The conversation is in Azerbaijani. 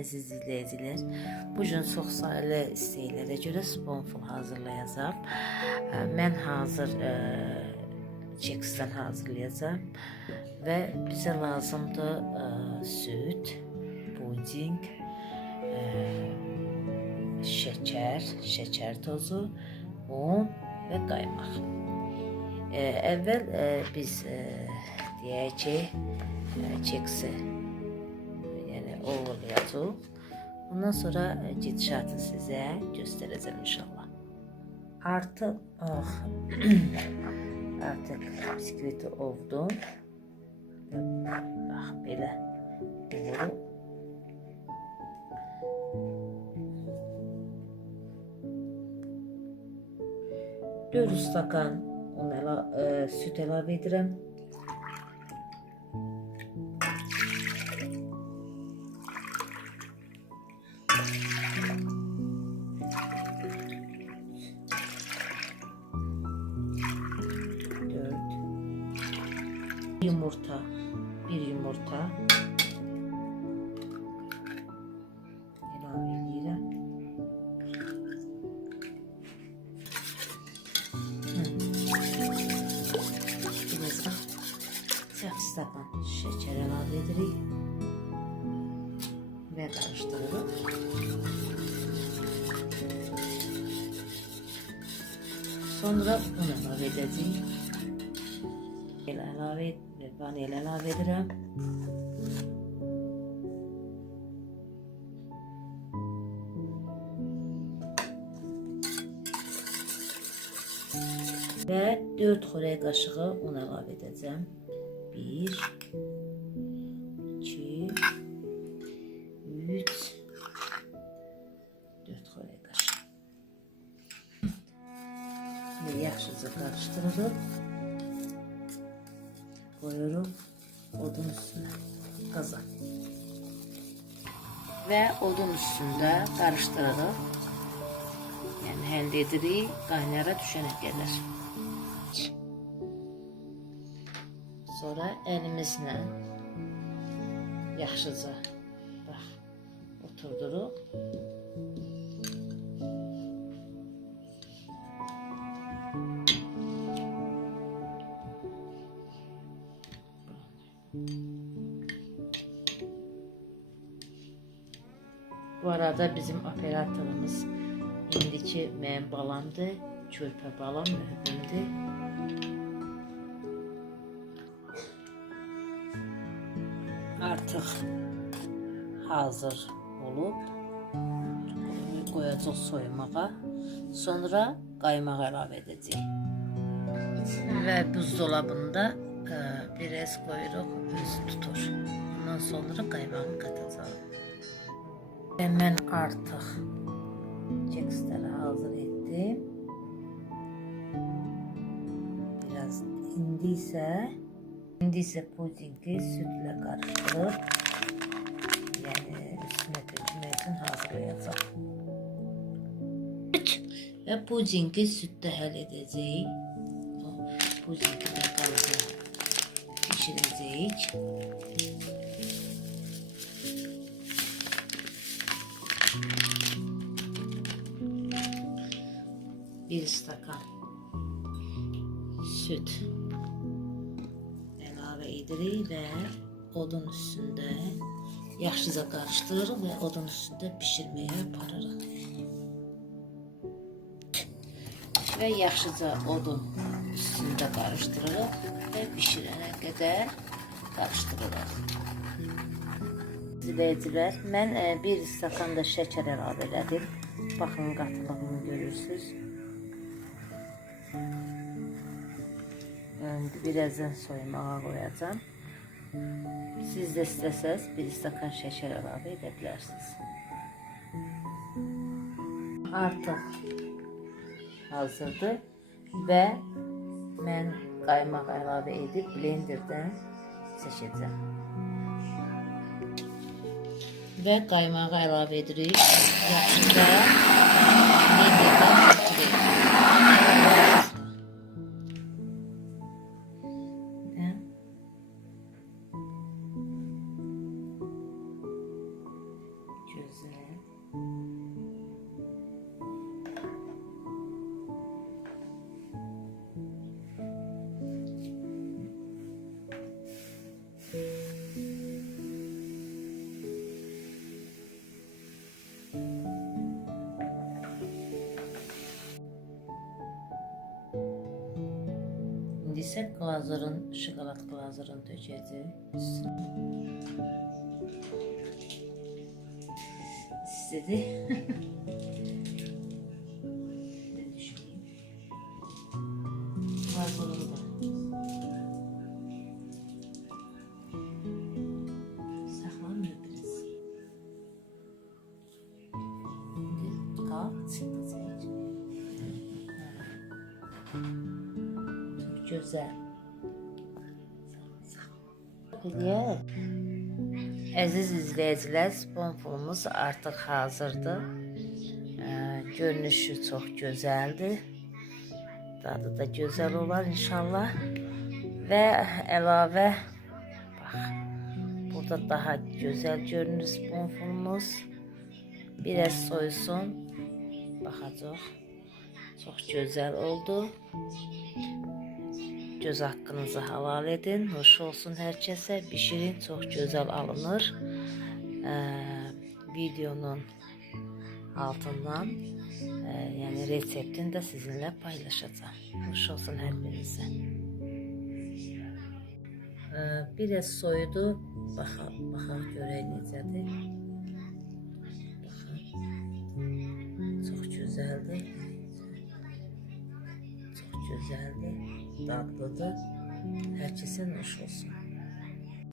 əziz izləyicilər. Bu gün çox saylı istəklərə görə sponful hazırlayacağam. Mən hazır keksdən hazırlayacağım və bizə lazımdır süt, puding, şəkər tozu, un və qaymaq. Əvvəl biz deyək ki, keksi ovulayacağıq. Ondan sonra gidişatı sizə göstərəcəm inşallah. Artıq biskviti ovdum. Bax belə olur. Dörd stakan süt əlavə edirəm. Bir yumurta ilave edirəm. Çay stakan şəkər əlavə edirik və qarışdırırıq. Sonra un əlavə edəcəyik. Vanilya əlavə edirəm. Və 4 xörək qaşığı un əlavə edəcəm. 1, 2, 3, 4 xörək qaşığı. Ve yaxşıca qarışdırırıq. Koyuyorum odun üstüne, qaza ve odun üstünde karıştırırıq. Yani həll edirik, qaynara düşənə qədər. Sonra əlimizlə yaxşıca bax oturduruq. Bu arada bizim operatorumuz indiki mənim balamdır, körpə balam mühümdür. Artıq hazır olub, qoyacaq soyumağa, sonra qaymaq əlavə edəcəyik və buzdolabında biraz qoyuruq, özü tutur. Ondan sonra qaymağını qatacağıq. Mən artıq keksləri hazır etdim. Biraz indi isə pudingi sütle karıştırıp yani üstüne dökmək üçün hazırlayacağım. Və pudingi sütdə həll edəcəyik. Pudingi də qalıqla pişirəcəyik. Bir stakan süt əlavə edirik və odun üstündə yaxşıca qarışdırırıq və odun üstündə pişirməyə aparırıq. Və yaxşıca odun üstündə qarışdırırıq və pişirənə qədər qarışdırırıq. İzləyicilər, mən bir stakan da şəkər əlavə elədim. Baxın, qatılığını görürsünüz. Birazdan soyumağa koyacağım. Siz de istəsəz bir stakan şəkər əlavə edə bilərsiniz. Artıq hazırdır və mən qaymaq əlavə edib blenderdən çəkəcəm. Və qaymağı əlavə edirik. Yaxşıca blenderdən çəkəcək. güzel. İndi isə glazurun, şokolad glazurunu dökəcək. İstedi. Ne düşüneyim? Glazurunu da. Saklanmıyor biraz. Şimdi kalk çıktı seç. Çok güzel. Biliyor. Əziz izləyicilər, bonfilimiz artıq hazırdır. Görünüşü çox gözəldir. Dadı da gözəl olar inşallah. Və əlavə, bax, burada daha gözəl görünür bonfilimiz. Biraz soyusun, baxacaq. Çox gözəl oldu. Göz haqqınızı halal edin. Hoş olsun hər kəsə. Bişirin, çox gözəl alınır. Videonun altından yəni reseptini də sizinlə paylaşacağım. Hoş olsun hər birinizə. Biraz soyudu. Baxaq görək necədir. Baxın. Çox gözəldir. Çok güzeldi, dadlıdır. Herkese hoş olsun.